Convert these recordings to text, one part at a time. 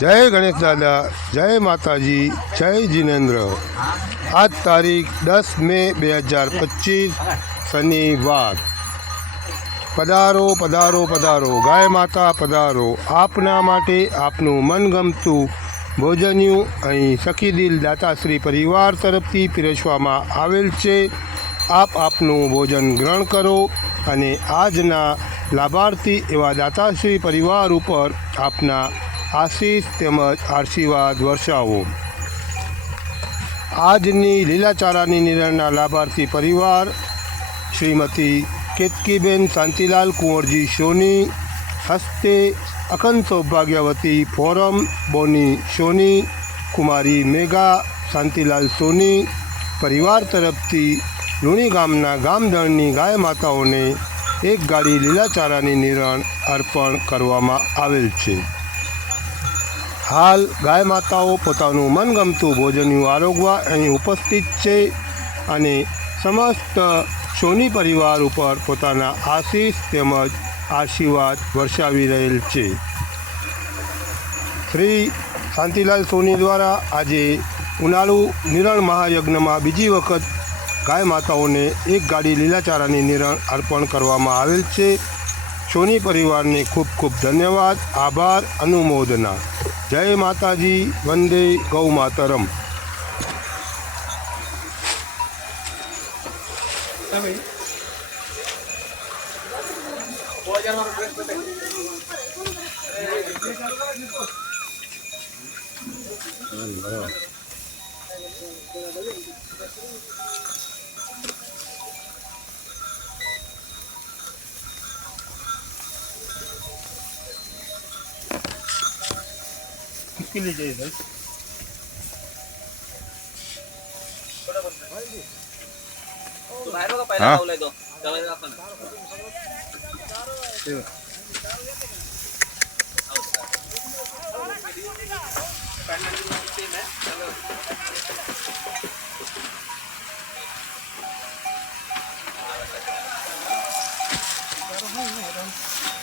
જય ગણેશ દાદા, જય માતાજી, જય જીનેન્દ્ર. આજ તારીખ દસ મે બે હજાર પચીસ શનિવાર. પધારો પધારો પધારો. ગાય માતા, પધારો. આપના માટે આપનું મનગમતું ભોજન્યું અહીં સખીદિલ દાતાશ્રી પરિવાર તરફથી પીરસવામાં આવેલ છે. આપ આપનું ભોજન ગ્રહણ કરો અને આજના લાભાર્થી એવા દાતાશ્રી પરિવાર ઉપર આપના આશીષ તેમજ આશીર્વાદ વર્ષાવો. આજની લીલાચારાની નિર્ણયના લાભાર્થી પરિવાર, શ્રીમતી કેતકીબેન શાંતિલાલ કુંવરજી સોની, હસ્તે અખંડ સૌભાગ્યવતી ફોરમ બોની સોની, કુમારી મેઘા શાંતિલાલ સોની, પરિવાર તરફથી લુણી ગામના ગામદળની ગાય માતાઓને એક ગાડી લીલાચારાની નિરણ અર્પણ કરવામાં આવેલ છે. હાલ ગાય માતાઓ પોતાનું મનગમતું ભોજનનું આરોગવા અહીં ઉપસ્થિત છે અને સમસ્ત સોની પરિવાર ઉપર પોતાના આશીષ તેમજ આશીર્વાદ વર્ષાવી રહેલ છે. શ્રી શાંતિલાલ સોની દ્વારા આજે ઉનાળુ નિરણ મહાયજ્ઞમાં બીજી વખત ગાય માતાઓને એક ગાડી લીલાચારાની નિરણ અર્પણ કરવામાં આવેલ છે. સોની પરિવારને ખૂબ ખૂબ ધન્યવાદ, આભાર, અનુમોદના. જય માતાજી, વંદે ગૌ માતરમ que liga aí, velho.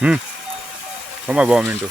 Hum, toma bom, Mindo.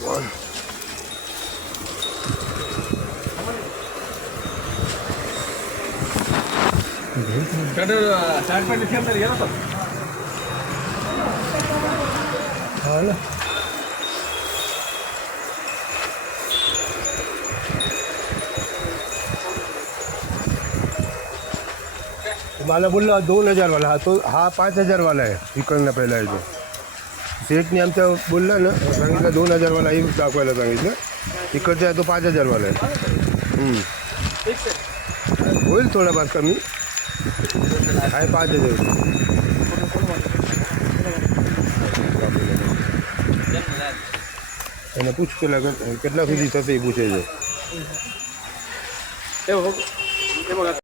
ભગવાન હા ને मला बोलला दोन हजारवाला हा तो हा पाच हजारवाला आहे इकडनं पहिला आहे तो सेठने आमच्या बोलला ना सांगितलं दोन हजारवाला हे दाखवायला सांगितलं इकडचा आहे तो पाच हजारवाला आहे हम्म. फिक्स आहे होईल थोडाफार कमी आहे पाच हजार એને પૂછ પેલા કેટલા સુધી થશે એ પૂછે છે हे बघ हे बघा